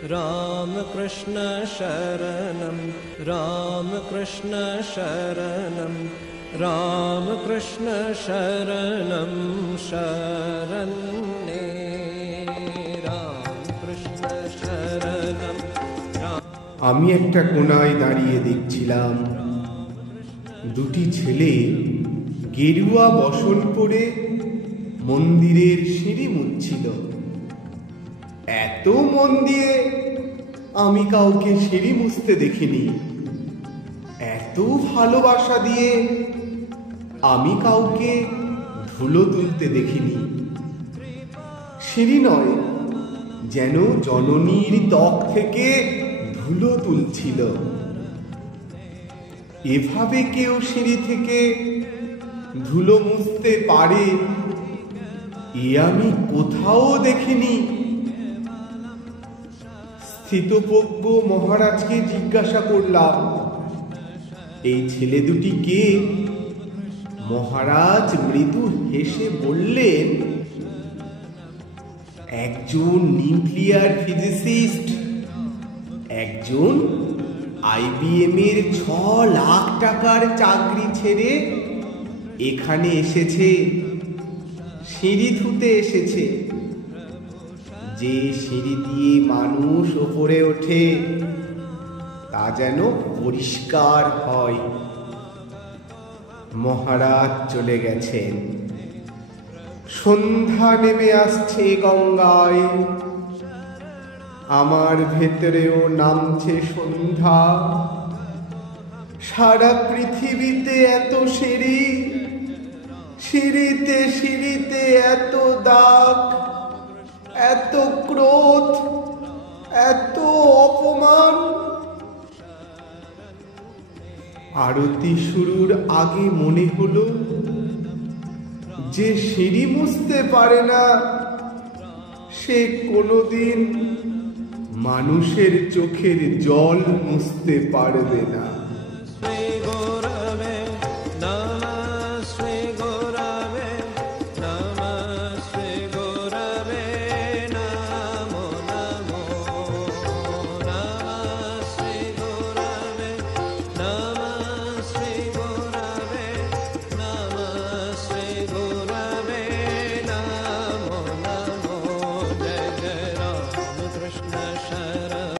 राम कृष्ण शरणं राम कृष्ण शरणं राम कृष्ण शरणं शरण्ये राम कृष्ण शरणं আমি একটা কোনায় দাঁড়িয়ে দেখছিলাম দুটি ছেলে গেরুয়া বসন পরে মন্দিরের সিঁড়ি মুছছিল। এত মন দিয়ে আমি কাউকে সিঁড়ি মুছতে দেখিনি, এত ভালোবাসা দিয়ে আমি কাউকে ধুলো তুলতে দেখিনি। সিঁড়ি নয়, যেন জননীর ত্বক থেকে ধুলো তুলছিল। এভাবে কেউ সিঁড়ি থেকে ধুলো মুছতে পারে এ আমি কোথাও দেখিনি। স্থিতপ্রজ্ঞ মহারাজকে জিজ্ঞাসা করলাম, এই ছেলে দুটি কে? মহারাজ মৃদু হেসে বললেন, একজন নিউক্লিয়ার ফিজিসিস্ট, একজন IBM এর 6 লাখ টাকার চাকরি ছেড়ে এখানে এসেছে, সিঁড়ি ধুতে এসেছে। যে সিঁড়ি দিয়ে মানুষ ওপরে ওঠে তা যেন পরিষ্কার হয়। মহারাজ চলে গেছেন। সন্ধ্যা নেমে আসছে গঙ্গায়, আমার ভেতরেও নামছে সন্ধ্যা। সারা পৃথিবীতে এত সিঁড়ি, সিঁড়িতে সিঁড়িতে এত দাগ, এত ক্রোধ, এত অপমান। আরতি শুরুর আগে মনে হলো, যে সিঁড়ি মুছতে পারে না সে কোনোদিন মানুষের চোখের জল মুছতে পারবে না।